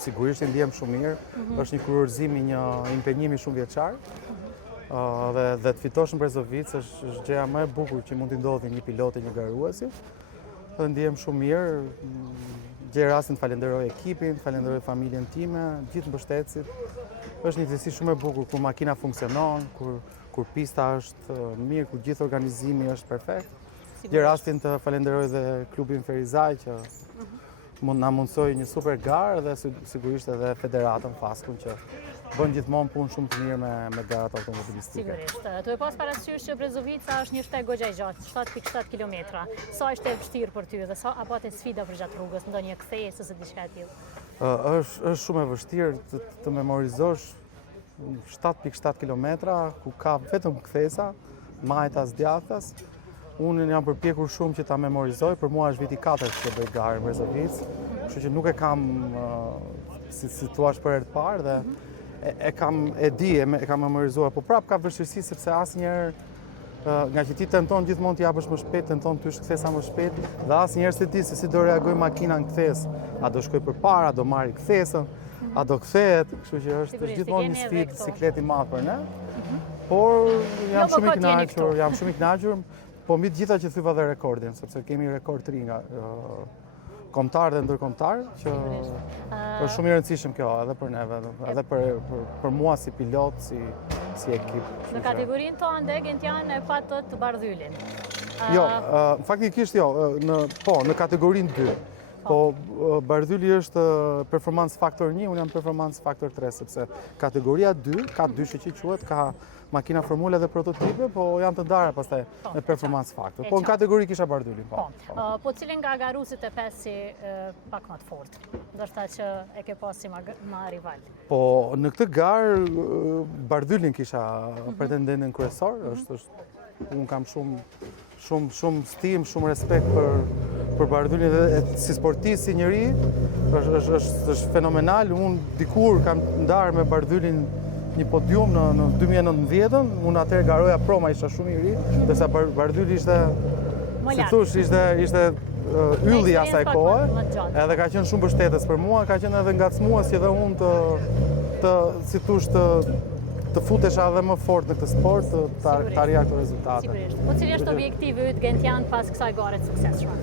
sigurisht i ndjem shumë mirë, është një kurorëzim i një impenjimi shumë vjeçar. Dhe të fitosh në Brezovic është gjëja më e bukur që mund t'i ndodhi një piloti, një garuesi. Dhe ndjem shumë mirë. Gjej rastin të falenderoj ekipin, të falenderoj familjen time, gjithë mbështetësit. Është një gjësi shumë e bukur kur makina funksionon, kur pista është mirë, kur gjithë organizimi është perfekt. Gjej rastin të falenderoj dhe klubin Ferizaj që na mundsoi një super garë dhe sigurisht edhe Federatën Faskun që bën gjithmonë punë shumë të mirë me garat automobilistike. Sigurisht. Tu e pas parasysh që Brezovica është një shteg goxha i gjatë, 7.7 kilometra. Sa është e vështirë për ty dhe sa apo atë sfida për gjatë rrugës, ndonjë kthesë ose diçka e tillë? Është shumë e vështirë të memorizosh 7.7 kilometra ku ka vetëm kthesa, majtas, djathtas. Unë jam përpjekur shumë që ta memorizoj, për mua është viti 4 që bëj garë në Brezovic, kështu që nuk e kam si thua për herë të parë dhe e kam memorizuar, po prap ka vështirësi sepse asnjëherë nga që ti tenton gjithmonë të japësh më shpejt, tenton të hysh kthesa më shpejt dhe asnjëherë se di se si do reagoj makina në ktesë, a do shkoj përpara, a do marri kthesën, a do kthehet, kështu që është gjithmonë një sfidë siklet i madh për ne. Por jam shumë i kënaqur. Po mbi të gjitha që thyva dhe rekordin, sepse kemi rekord 3 nga kombëtar dhe ndërkombëtar, që është shumë i rëndësishëm kjo edhe për neve, edhe për mua si pilot, si ekip. Në kategorinë tonë Gentian e patë të Bardhyllin. Jo, faktikisht jo, në kategorinë 2. Po Bardhylli është performance factor 1, unë jam performance factor 3, sepse kategoria 2 ka dyshë që quhet, ka makina formule dhe prototipe, po janë të ndara pastaj me performance factor. Po në kategori kisha Bardhyllin. Po cilin nga garuesit e pesi pak më të fortë? Ndoshta që e ke pas si ma rival. Po në këtë garë Bardhyllin kisha pretendentin kryesor, unë kam shumë stim, shumë respekt për Bardhyllin dhe si sportist, si njëri, është fenomenal. Unë dikur kam ndarë me Bardhyllin një podium në 2019, unë atëherë garoja Proma, isha shumë i ri, ndërsa Bardhylli ishte, si thush, ishte ylli asaj kohe, edhe ka qenë shumë mbështetës për mua, ka qenë edhe ngacmues që edhe unë si thush, të futesha edhe më fort në këtë sport, të arrija këto rezultate. Sigurisht. Po cili është objektivi yt Gentian pas kësaj gare të suksesshme?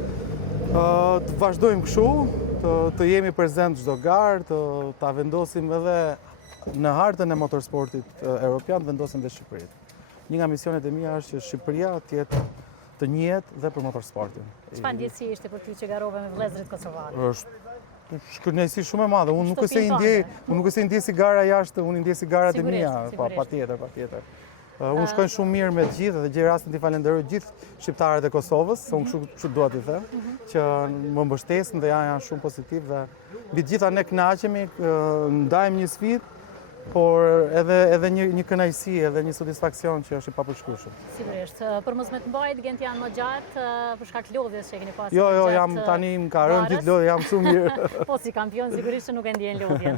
Të vazhdojmë kështu, të jemi prezent çdo garë, ta vendosim edhe në hartën e motorsportit europian, vendosim dhe Shqipërinë. Një nga misionet e mia është që Shqipëria të jetë të njihet dhe për motorsportin. Çfarë ndjesi ishte për ty që garove me vëllezërit kosovarë? Është shkënaqësi shumë e madhe. Unë nuk e se ndjesi gara jashtë, unë ndjesi garat e mia, patjetër. Unë shkojnë shumë mirë me të gjithë dhe gjej rastin t'i falenderoj gjithë shqiptarët e Kosovës, se unë kështu dua t'i them, që më mbështesin dhe janë shumë pozitiv dhe mbi të gjitha ne kënaqemi, ndajmë një sfidë, por edhe një kënaqësi, edhe një satisfaksion që është i papërshkrueshëm. Sigurisht. Për mos me të mbajt Gentian më gjatë, për shkak lodhjes që keni pasur. Jo, jam tani më ka rënë gjithë lodhja, jam shumë mirë. Po si kampion sigurisht që nuk e ndjen lodhjen.